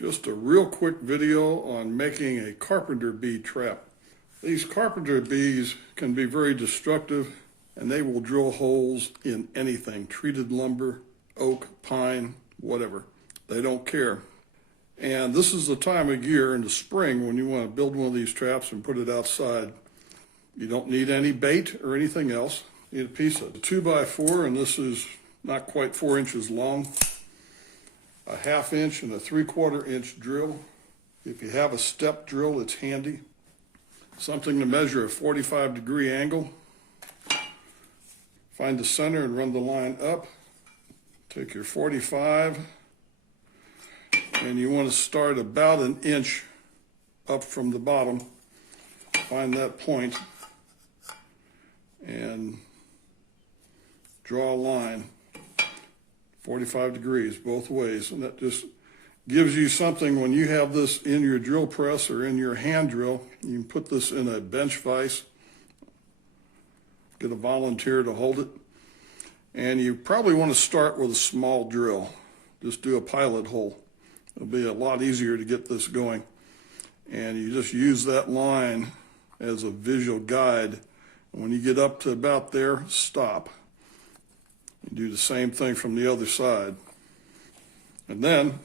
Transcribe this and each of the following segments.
Just a real quick video on making a carpenter bee trap. These carpenter bees can be very destructive and they will drill holes in anything, treated lumber, oak, pine, whatever. They don't care. And this is the time of year in the spring when you want to build one of these traps and put it outside. You don't need any bait or anything else. You need a piece of 2x4, and this is not quite 4 inches long. A 1/2 inch and a 3/4 inch drill. If you have a step drill, it's handy. Something to measure a 45-degree angle. Find the center and run the line up. Take your 45, and you want to start about 1 inch up from the bottom. Find that point and draw a line. 45 degrees both ways, and that just gives you something when you have this in your drill press or in your hand drill. You can put this in a bench vise, get a volunteer to hold it, and you probably want to start with a small drill. Just do a pilot hole. It'll be a lot easier to get this going, and you just use that line as a visual guide. And when you get up to about there, stop. You do the same thing from the other side. And then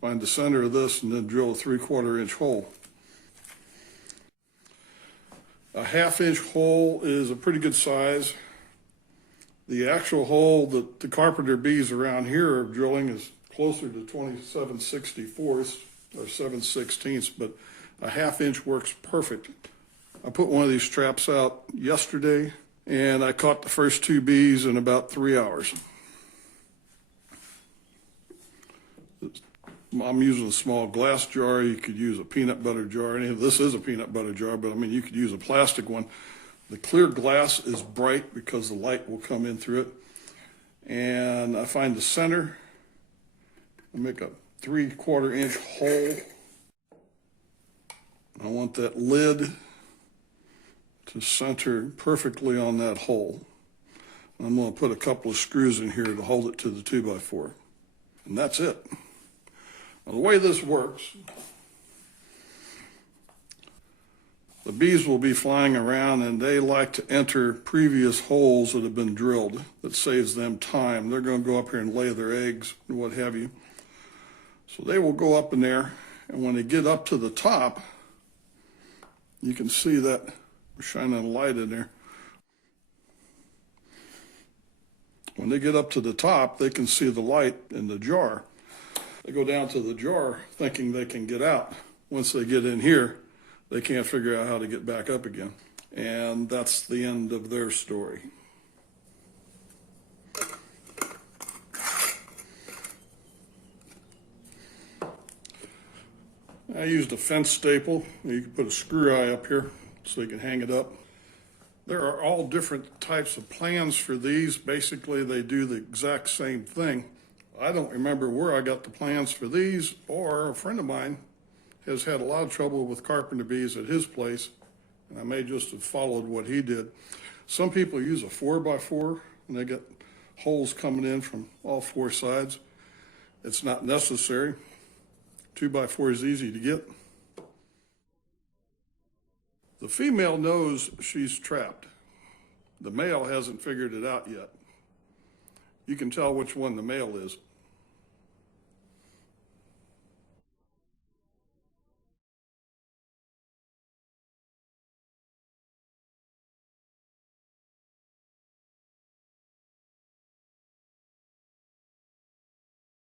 find the center of this and then drill a 3/4 inch hole. A 1/2 inch hole is a pretty good size. The actual hole that the carpenter bees around here are drilling is closer to 27/64 or 7/16, but a 1/2 inch works perfect. I put one of these traps out yesterday, and I caught the first 2 bees in about 3 hours. I'm using a small glass jar. You could use a peanut butter jar. This is a peanut butter jar, but I mean, you could use a plastic one. The clear glass is bright because the light will come in through it. And I find the center. I make a 3/4 inch hole. I want that lid to center perfectly on that hole. I'm going to put a couple of screws in here to hold it to the 2x4. And that's it. Now, the way this works, the bees will be flying around and they like to enter previous holes that have been drilled. That saves them time. They're going to go up here and lay their eggs and what have you. So they will go up in there, and when they get up to the top, you can see that we're shining a light in there. When they get up to the top, they can see the light in the jar. They go down to the jar thinking they can get out. Once they get in here, they can't figure out how to get back up again. And that's the end of their story. I used a fence staple. You can put a screw eye up here so you can hang it up. There are all different types of plans for these. Basically, they do the exact same thing. I don't remember where I got the plans for these, or a friend of mine has had a lot of trouble with carpenter bees at his place, and I may just have followed what he did. Some people use a 4x4, and they get holes coming in from all 4 sides. It's not necessary. 2x4 is easy to get. The female knows she's trapped. The male hasn't figured it out yet. You can tell which one the male is.